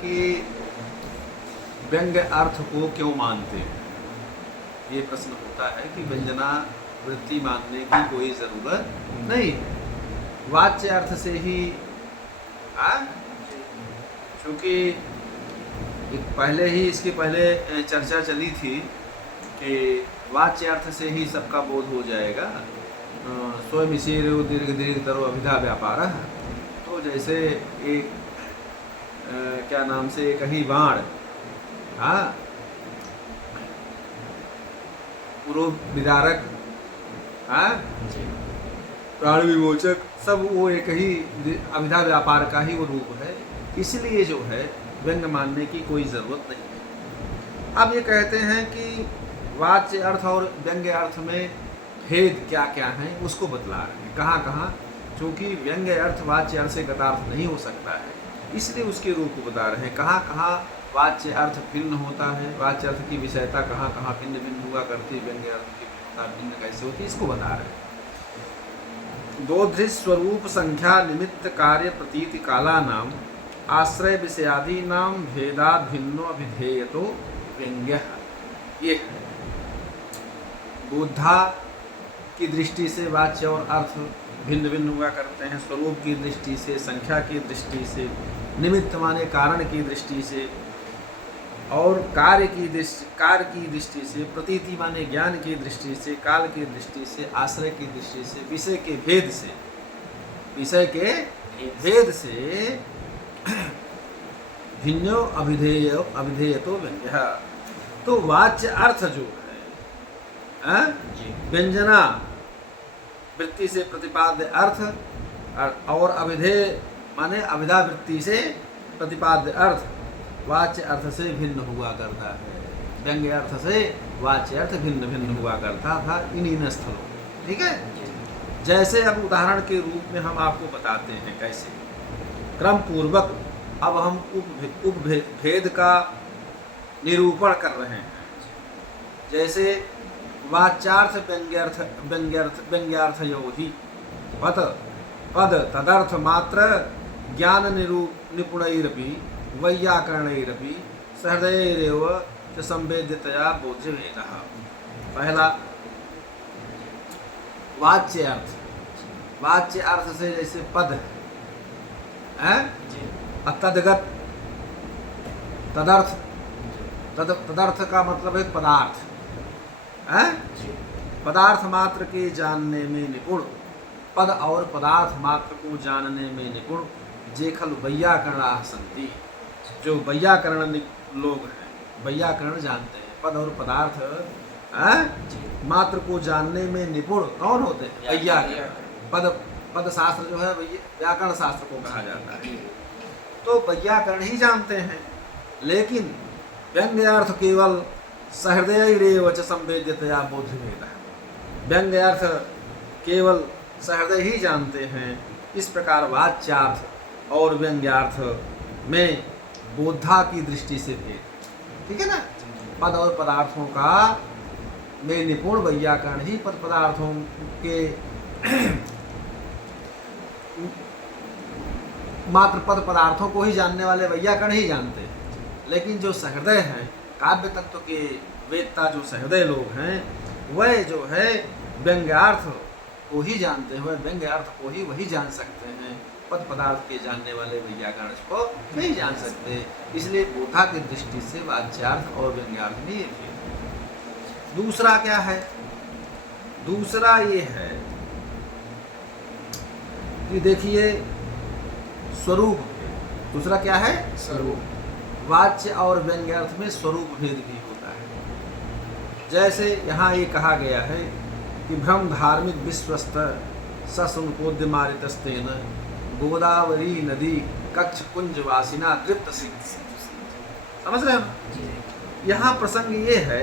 कि व्यंग्य अर्थ को क्यों मानते हैं? ये प्रश्न होता है कि व्यंजना वृत्ति मानने की कोई ज़रूरत नहीं, वाच्य अर्थ से ही। क्योंकि पहले ही इसके पहले चर्चा चली थी कि वाच्य अर्थ से ही सबका बोध हो जाएगा। स्वयं इसी दीर्घ दीर्घतरो अभिधा व्यापार। तो जैसे एक क्या नाम से कहीं बाण, पूर्व विदारक, प्राण विमोचक, सब वो एक ही अभिधा व्यापार का ही वो रूप है। इसलिए जो है व्यंग्य मानने की कोई ज़रूरत नहीं है। अब ये कहते हैं कि वाच्य अर्थ और व्यंग्य अर्थ में भेद क्या क्या है उसको बतला रहे हैं, कहाँ कहाँ। क्योंकि व्यंग्य अर्थ वाच्य अर्थ से गतार्थ नहीं हो सकता है, इसलिए उसके रूप को बता रहे हैं। कहाँ कहाँ वाच्य अर्थ भिन्न होता है, वाच्य अर्थ की विषयता कहाँ कहाँ भिन्न भिन्न हुआ करती है, व्यंग्य अर्थ की विषयता भिन्न कैसे होती है, इसको बता रहे हैं। दोधृ स्वरूप संख्या निमित्त कार्य प्रतीति काला नाम आश्रय विषयादि नाम भेदाद भिन्नो अभिधेयतो व्यंग्य। ये बुद्धा की दृष्टि से वाच्य और अर्थ भिन्न भिन्न हुआ करते हैं, स्वरूप की दृष्टि से, संख्या की दृष्टि से, निमित्त माने कारण की दृष्टि से, और कार्य की दृष्टि से, प्रतीति माने ज्ञान की दृष्टि से, काल की दृष्टि से, आश्रय की दृष्टि से, विषय के भेद से भिन्नो अभिधेयतो व्यंग्य। तो वाच्य अर्थ जो है व्यंजना वृत्ति से प्रतिपाद्य अर्थ, और अभिधेय माने अभिधा वृत्ति से प्रतिपाद्य अर्थ वाच्य अर्थ से भिन्न हुआ करता है। व्यंग्य अर्थ से वाच्य अर्थ भिन्न भिन्न हुआ करता था इन्हीं स्थलों। ठीक है, जैसे अब उदाहरण के रूप में हम आपको बताते हैं कैसे क्रम पूर्वक अब हम उपभेद का निरूपण कर रहे हैं। जैसे वाच्यार्थ व्यंग्यार्थ यो ही पद तदर्थ मात्र ज्ञान निपुणैरपि वैयाकरणैरपि सहृदयैरेव च संवेद्यतया बोध्यभेदः। पहला वाच्य अर्थ से जैसे पद है, तदगत तदर्थ का मतलब है पदार्थ है, पदार्थ मात्र के जानने में निपुण, पद और पदार्थ मात्र को जानने में निपुण जे खल वैयाकरणा सन्ति। जो वैयाकरण लोग हैं, वैयाकरण जानते हैं, पद और पदार्थ मात्र को जानने में निपुण कौन होते हैं? वैयाकरण। पद शास्त्र जो है व्याकरण शास्त्र को कहा जाता है, तो वैयाकरण ही जानते हैं। लेकिन व्यंग्यार्थ केवल सहृदयैरेव च संवेद्यतया बोध्यभेदः। व्यंग्यार्थ केवल सहृदय ही जानते हैं। इस प्रकार वाच्यार्थ और व्यंग्यार्थ में बोधा की दृष्टि से भेद। ठीक है ना, पद और पदार्थों का में निपुण वैयाकरण ही पद पदार्थों के मात्र पद पदार्थों को ही जानने वाले वैयाकरण ही जानते हैं। लेकिन जो सहृदय हैं, काव्य तत्व के वेदता जो सहृदय लोग हैं, वह जो है व्यंग्यार्थ को ही जानते हैं, वह व्यंग्यार्थ को ही वही जान सकते हैं। पद पदार्थ के जानने वाले वैयाकरण को नहीं जान सकते। इसलिए बोधा की दृष्टि से वाच्यार्थ और व्यंग्यार्थ में ये भेद। दूसरा क्या है? दूसरा ये है कि देखिए स्वरूप। दूसरा क्या है? स्वरूप। वाच्य और व्यंग्यार्थ में स्वरूप भेद भी होता है। जैसे यहाँ ये कहा गया है कि भ्रम धार्मिक विश्वस्त ससुनकोद्यमारितस्तेन गोदावरी नदी कच्छ कुंज वासिना तृप्त सिंह। समझ रहे हो? यहाँ प्रसंग ये है,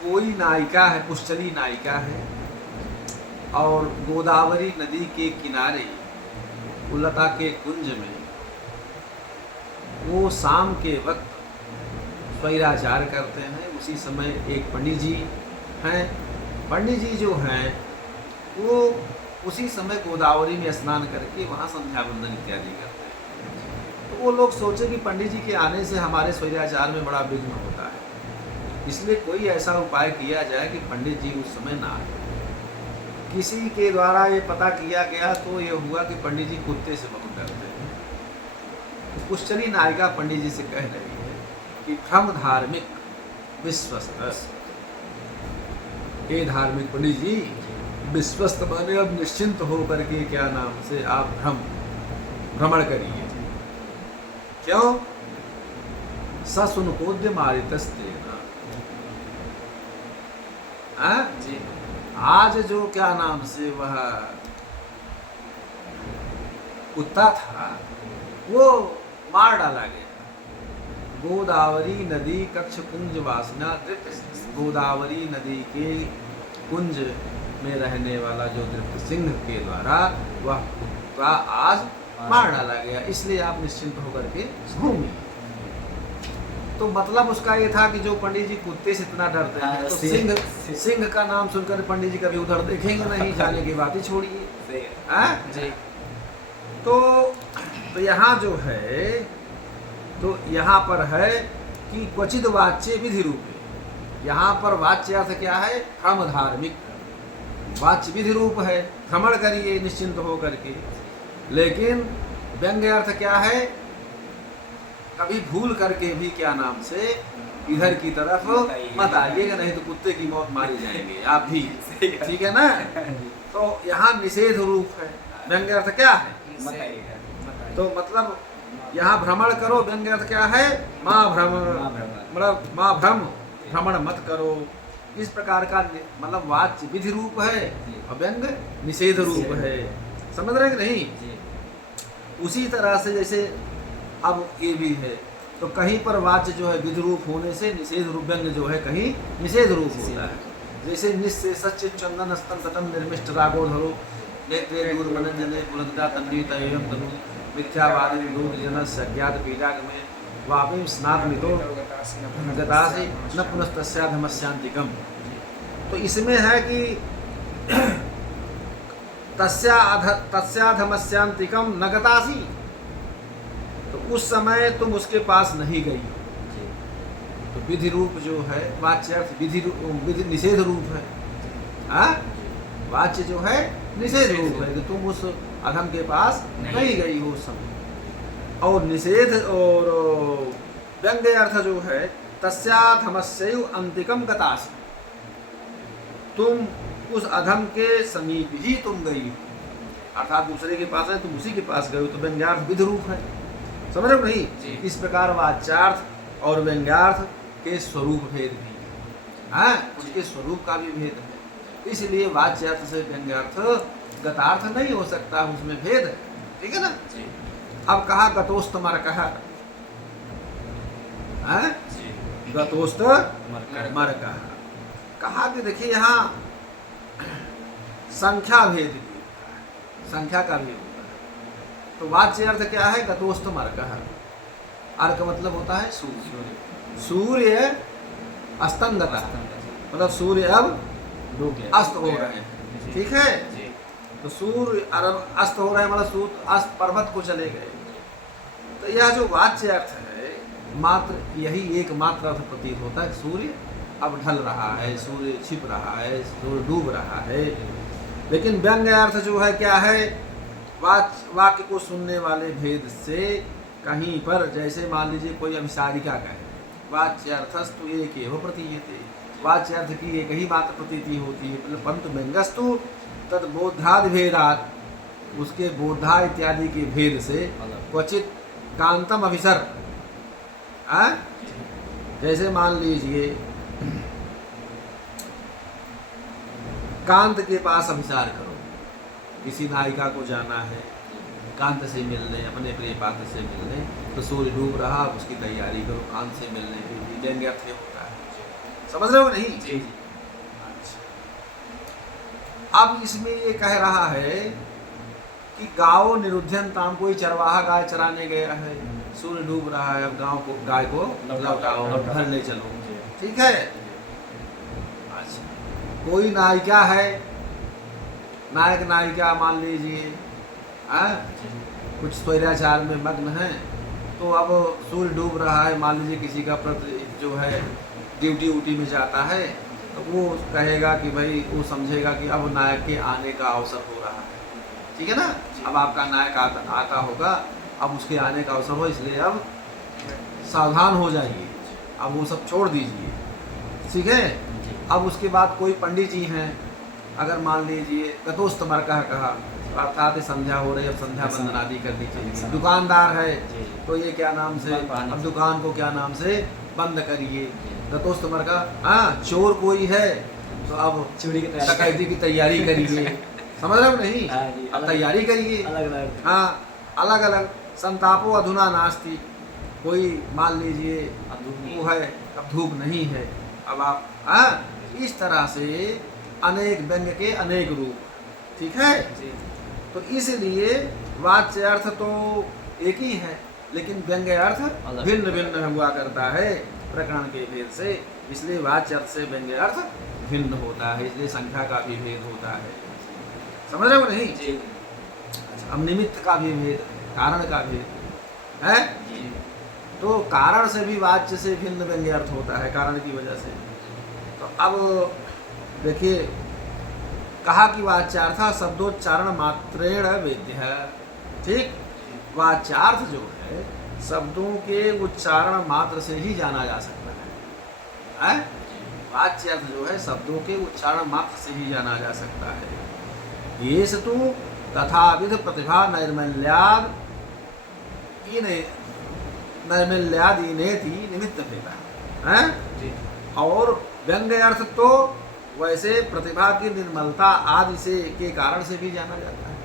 कोई नायिका है, पुष्चली नायिका है, और गोदावरी नदी के किनारे उल्लता के कुंज में वो शाम के वक्त स्वैराचार करते हैं। उसी समय एक पंडित जी हैं, पंडित जी जो हैं वो उसी समय गोदावरी में स्नान करके वहाँ संध्या वंदन इत्यादि करते हैं। वो लोग सोचे कि पंडित जी के आने से हमारे स्वैराचार में बड़ा विघ्न होता है, इसलिए कोई ऐसा उपाय किया जाए कि पंडित जी उस समय ना आए। किसी के द्वारा ये पता किया गया तो ये हुआ कि पंडित जी कुत्ते से बहुत डरते हैं। तो पुष्चरी नायिका पंडित जी से कह रही है कि भ्रम धार्मिक विश्वस्त, ये धार्मिक पंडित जी विश्वस्त माने अब निश्चिंत हो करके क्या नाम से आप भ्रमण करिए। क्यों? ससुनकोद्य मारितस्तेना, आज जो क्या नाम से वह कुत्ता था वो मार डाला गया। गोदावरी नदी कक्ष कुंज वासना दृप्त, गोदावरी नदी के कुंज में रहने वाला जो दृप्त सिंह के द्वारा वह कुत्ता आज मार डाला गया, इसलिए आप निश्चिंत होकर के घूमिए। तो मतलब उसका ये था कि जो पंडित जी कुत्ते से इतना डरते हैं तो सिंह का नाम सुनकर पंडित जी कभी उधर देखेंगे नहीं, जाने की बात ही छोड़िए। तो यहाँ जो है, तो यहाँ पर है कि क्वचित वाच्य विधि रूप। यहाँ पर वाच्य अर्थ क्या है? भ्रम धार्मिक। वाच्य विधि रूप है, भ्रमण करिए निश्चिंत हो करके। लेकिन व्यंग्य अर्थ क्या है? कभी भूल करके भी क्या नाम से इधर की तरफ मत आइएगा, नहीं तो कुत्ते की मौत मारी जाएंगे आप भी। ठीक है ना? तो यहाँ निषेध रूप है। व्यंग्य अर्थ क्या है? तो मतलब यहाँ भ्रमण करो, व्यंग्य अर्थ क्या है? माँ भ्रम, मतलब माँ भ्रम, भ्रमण मत करो। इस प्रकार का मतलब वाच्य विधि रूप है और व्यंग्य निषेध रूप है। समझ रहे कि नहीं? उसी तरह से जैसे अब ये भी है, तो कहीं पर वाच्य जो है विधि रूप होने से निषेध रूप व्यंग्य जो है कहीं निषेध रूप होता है। जैसे निश्चय सच्चित चंदन स्तन तटम निर्मिष्ट रागोधरो नेत्रे दूर मनंजने पुलंदा तन्वीत एवं तनु मिथ्यावादी विरोध जनस अज्ञात पीडाग में वापिम स्नात मितो गतासी न पुनस्तस्याधमस्यांतिकम। तो इसमें है कि तस्याधमस्यांतिकम न गतासी, तो उस समय तुम उसके पास नहीं गई। तो विधि रूप जो है वाच्य विधि निषेध रूप है। वाच्य जो है निषेध रूप है कि तुम उस अधम के पास नहीं गई हो उस समय। और निषेध और व्यंग्य अर्थ जो है तस्याधमस्यैव अंतिकम गतासी, तुम उस अधम के समीप ही तुम गई हो, अर्थात दूसरे के पास है तुम उसी के पास गए हो। तो व्यंग्यार्थ विधि रूप है। समझ रहे हो नहीं? इस प्रकार वाच्यार्थ और व्यंग्यार्थ के स्वरूप भेद भी है, उसके स्वरूप का भी भेद है। इसलिए वाच्यार्थ से व्यंग्यार्थ गतार्थ नहीं हो सकता, उसमें भेद है। ठीक है ना? अब कहा गतोस्त मरकह, गतोस्त मरकह कहा कि देखिए यहाँ संख्या भेद भी होता है, संख्या का भी होता है। तो वाच्य अर्थ क्या है? गतोस्त मरकह। अर्क मतलब होता है सूर्य। सूर्य अस्तंगता, मतलब सूर्य अब अस्त हो रहे हैं। ठीक है? तो सूर्य अस्त हो रहे हैं, मतलब सूर्य अस्त पर्वत को चले गए। तो यह जो वाच्य अर्थ है मात्र यही एकमात्र अर्थ प्रतीत होता है। सूर्य अब ढल रहा है, सूर्य छिप रहा है, सूर्य डूब रहा है। लेकिन व्यंग्य अर्थ जो है क्या है? वाक्य को सुनने वाले भेद से कहीं पर, जैसे मान लीजिए कोई अभिसारिका कहे वाच्य अर्थस्तु एक एव प्रतीयते, वाच्य अर्थ की एक ही मात्र प्रतीति होती है। परंतु व्यंग्यस्तु तद बोधादि भेदात, उसके बोधा इत्यादि के भेद से क्वचित कांतम अभिसर, जैसे मान लीजिए कांत के पास अभिसार करो, किसी नायिका को जाना है कांत से मिलने, अपने प्रिय पात्र से मिलने, तो सूर्य डूब रहा, उसकी तैयारी करो कांत से मिलने के लिए। व्यंग्य अर्थ होता है। समझ रहे हो नहीं? जी। अब इसमें ये कह रहा है कि गाओ निरुद्धन ताम, कोई चरवाहा गाय चराने गया है, सूर्य डूब रहा है, अब गांव को गाय को लौटाओ, घर ले चलो। ठीक है? अच्छा, कोई नायिका है, नायक नायिका मान लीजिए कुछ स्वैराचार में मग्न है, तो अब सूर्य डूब रहा है, मान लीजिए किसी का जो है ड्यूटी उटी में जाता है, तो वो कहेगा कि भाई, वो समझेगा कि अब नायक के आने का अवसर हो रहा है, ठीक है ना। अब आपका नायक आता होगा, अब उसके आने का अवसर हो, इसलिए अब सावधान हो जाइए, अब वो सब छोड़ दीजिए, ठीक है। अब उसके बाद कोई पंडित जी हैं, अगर मान लीजिए गतोस्तमर कहा, अर्थात संध्या हो रही है, अब संध्या बंदन आदि करनी चाहिए। दुकानदार है तो ये क्या नाम से, अब दुकान को क्या नाम से बंद करिए, गतोस्तमर का। हाँ, चोर कोई है तो अब चोरी की डकैती की तैयारी करिए, समझ रहे हो नहीं, अब तैयारी करिए। हाँ, अलग अलग संतापो अधुना नास्ति, कोई मान लीजिए वो है, अब धूप नहीं है, अब आप इस तरह से अनेक व्यंग्य के अनेक रूप, ठीक है। तो इसलिए वाच्य अर्थ तो एक ही है, लेकिन व्यंग्य अर्थ भिन्न भिन्न हुआ करता है प्रकरण के भेद से, इसलिए वाच्य अर्थ से व्यंग्य अर्थ भिन्न होता है, इसलिए संख्या का भी भेद होता है, समझ रहे हो नहीं। अब निमित्त का भी भेद, कारण का भेद है, तो कारण से भी वाच्य से भिन्न व्यंग्य अर्थ होता है, कारण की वजह से। तो अब देखिए, कहा कि वाच्यार्थ शब्दोच्चारण मात्रेण वेद्य है, ठीक। वाच्यार्थ जो है शब्दों के उच्चारण मात्र से ही जाना जा सकता है, वाच्यार्थ जो है शब्दों के उच्चारण मात्र से ही जाना जा सकता है। ये तो तथाविध प्रतिभा नैर्मल्याद नैर्मल्यादीनेति निमित्त भेदा है, और व्यंग्य अर्थ तो वैसे प्रतिभा की निर्मलता आदि से के कारण से भी जाना जाता है,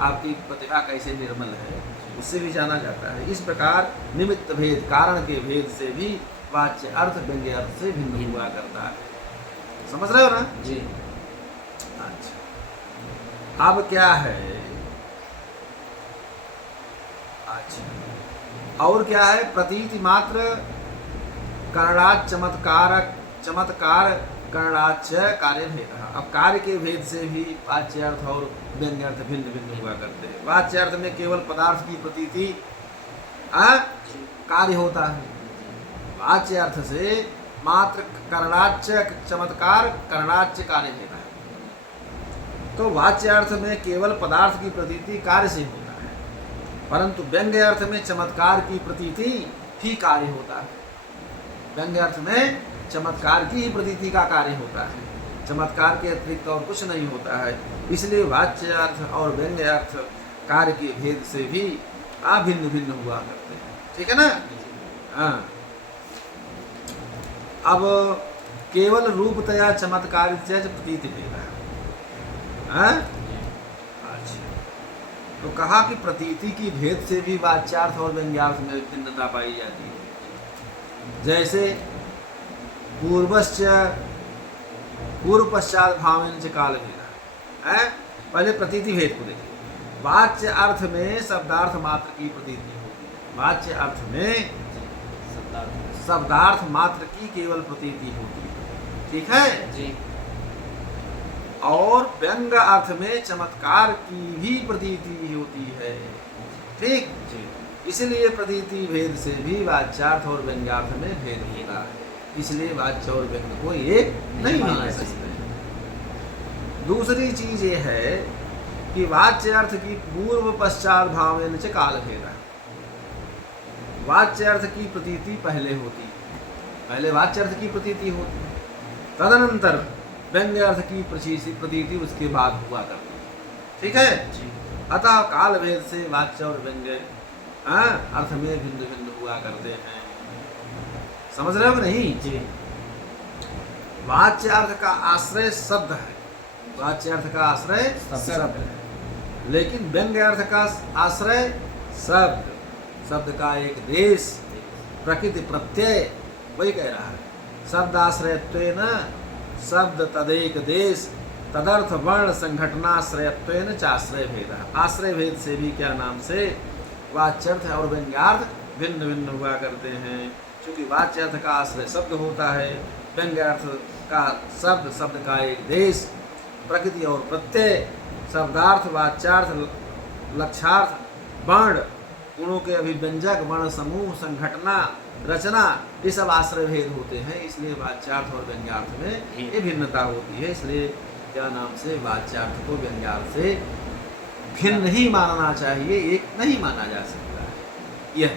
आपकी प्रतिभा कैसे निर्मल है उससे भी जाना जाता है। इस प्रकार निमित्त भेद, कारण के भेद से भी वाच्य अर्थ व्यंग्य अर्थ से भिन्न हुआ करता है, समझ रहे हो ना जी। अच्छा, अब क्या है, अच्छा और क्या है, प्रतीति मात्र करणाच चमत्कार करणाच कार्य भेद। अब कार्य के भेद से भी वाच्यार्थ और व्यंग्यार्थ भिन्न भिन्न हुआ करते हैं। वाच्यार्थ में केवल पदार्थ की प्रतीति कार्य होता है, वाच्यार्थ से मात्र करणाच चमत्कार करणाच कार्य भेद है। तो वाच्यार्थ में केवल पदार्थ की प्रतीति कार्य से होता है, परंतु व्यंग्यार्थ में चमत्कार की प्रतीति ही कार्य होता है। व्यंग्यार्थ में चमत्कार की ही प्रतीति का कार्य होता है, चमत्कार के अतिरिक्त और कुछ नहीं होता है। इसलिए वाच्यार्थ और व्यंग्यार्थ कार्य के भेद से भी भिन्न भिन्न हुआ करते हैं, ठीक है ना। हाँ, अब केवल रूपतया चमत्कार प्रतीति भेद है। अच्छा, तो कहा कि प्रतीति की भेद से भी वाच्यार्थ और व्यंग्यार्थ में भिन्नता पाई जाती है। जैसे पूर्व पश्चात भावेन च काल भेद है। पहले प्रतीति भेद को देखिए, वाच्य अर्थ में शब्दार्थ मात्र की प्रतीति होती है, वाच्य अर्थ में शब्दार्थ मात्र की केवल प्रतीति होती है, ठीक है जी। और व्यंग्य अर्थ में चमत्कार की भी प्रतीति होती है, ठीक जी। इसलिए प्रतीति भेद से भी वाच्यार्थ और व्यंग्यार्थ में भेद होता है, इसलिए वाच्य और व्यंग्य को एक नहीं माना सकते। दूसरी चीज ये है कि वाच्य अर्थ की पूर्व पश्चात भावेन च काल भेद है। वाच्य अर्थ की प्रतीति पहले होती है, पहले वाच्य अर्थ की प्रतीति होती है, तदनंतर व्यंग्य अर्थ की प्रतीति उसके बाद हुआ करती है, ठीक है जी। अतः काल भेद से वाच्य और व्यंग्य अर्थ में भिन्न भिन्न हुआ करते हैं, समझ रहे हो नहीं जी। वाच्य अर्थ का आश्रय शब्द है, वाच्य अर्थ का आश्रय शब्द है, लेकिन व्यंग्य अर्थ का आश्रय शब्द, शब्द का एक देश, प्रकृति प्रत्यय, वही कह रहा है। शब्द आश्रयत्वेन शब्द तदेक देश तदर्थ वर्ण संघटनाश्रयत्वेन चाश्रय भेद। आश्रय भेद से भी क्या नाम से वाच्यर्थ और व्यंग्यार्थ भिन्न भिन्न हुआ करते हैं, क्योंकि वाच्यर्थ का आश्रय शब्द होता है, व्यंग्यार्थ का शब्द, शब्द का एक देश, प्रकृति और प्रत्यय, शब्दार्थ वाच्यार्थ लक्षार्थ वर्ण गुणों के अभिव्यंजक, वर्ण समूह, संघटना, रचना, ये सब आश्रय भेद होते हैं, इसलिए वाच्यार्थ और व्यंग्यार्थ में ये भिन्नता होती है। इसलिए क्या नाम से वाच्यार्थ को व्यंग्यार्थ से भिन्न ही मानना चाहिए, एक नहीं माना जा सकता है। यह